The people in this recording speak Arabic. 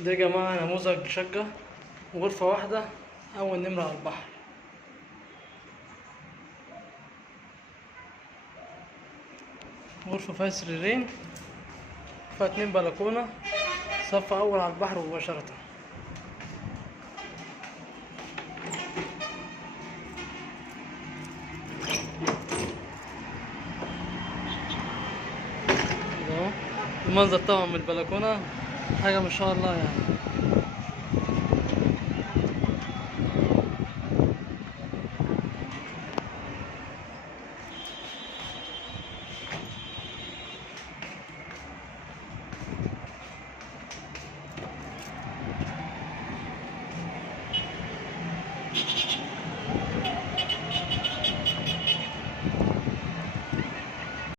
ده يا جماعة نموذج شقة، غرفة واحدة، أول نمرة على البحر. غرفة فيها سريرين، فيها 2 بلكونة، صف أول على البحر مباشرة. ده أهو المنظر طبعا من البلكونة حاجة ما شاء الله يعني.